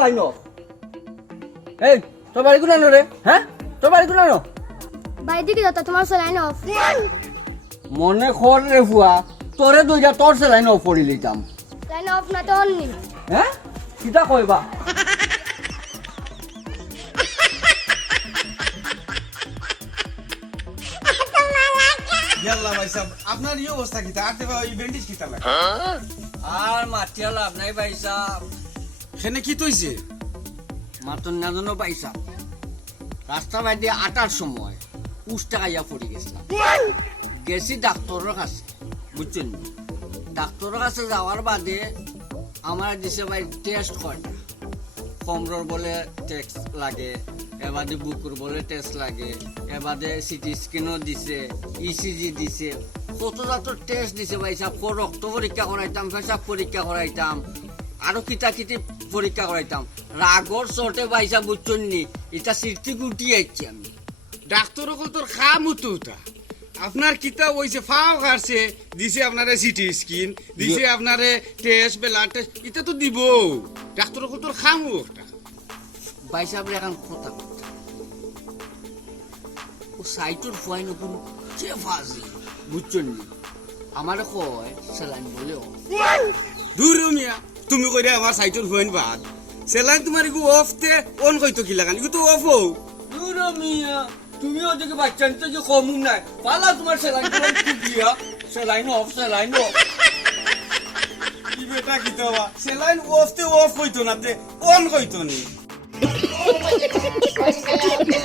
Saline of. এই তোর বাড়ি কোন রে? হ্যাঁ তোর বাড়ি কোন? বাড়ি দিকে যত তোমার সেলাইন অফ। মনে কর রে ফুয়া তোরে দুইটা তোর সেলাইন অফ করে লইতাম। লাইন অফ না তো অন নি। হ্যাঁ কিটা কইবা? ইয়াল্লা ভাই সাহেব আপনার এই অবস্থা কি তাতে ভাই এই ব্যান্ডেজ কি তালা আর মাটিয়া লাভ নাই পয়সা। সেনে কি তৈছে মাত্র না জানো পয়সা। রাস্তা বাইরে আটার সময় উষ্টা খাইয়া পড়ে গেছিলাম। গেছি ডাক্তারের কাছে বুঝছেন। ডাক্তারের কাছে যাওয়ার বাদে আমার দিছে ভাই টেস্ট করে। কমরর বলে টেস্ট লাগে, এবারে বুকুর বলে টেস্ট লাগে, এবারে সিটি স্ক্যানও দিছে, ইসিজি দিছে, কত জাতের টেস্ট দিছে ভাই সাহেব। রক্ত পরীক্ষা করাইতাম, পেশাব পরীক্ষা করাইতাম, আরো কিটা পরীক্ষা করাইতাম। রাগর চটে ভাই সাহেব বুঝছেন নি এটা সিটি গুটি আইছি আমি। ডাক্তার কল তোর খা মুতুটা আপনার কিতা হইছে ফাও খারছে দিছে আপনারে সিটি স্ক্যান দিছে আপনারে টেস্ট ব্লাড টেস্ট এটা তো দিব ডাক্তার কল তোর খামু একটা ভাই সাহেব এখন কথা ও সাইটর ফুয়াই নতুন যে ফাজি বুঝছেন নি আমারে কয় সেলাইন বলেও দূর মিয়া তুমি কইরা আমার সাইটর হইন বাদ সেলাইন তোমার ইগু অফ তে অন কইতো কি লাগান ইগু তো অফ হও দূর মিয়া তুমি ওদিকে বাচ্চান তো যে কমু নাই পালা তোমার সেলাইন দিয়া সেলাইন অফ কি বেটা কিতা বা সেলাইন অফ তে অফ কইতো না তে অন কইতো নি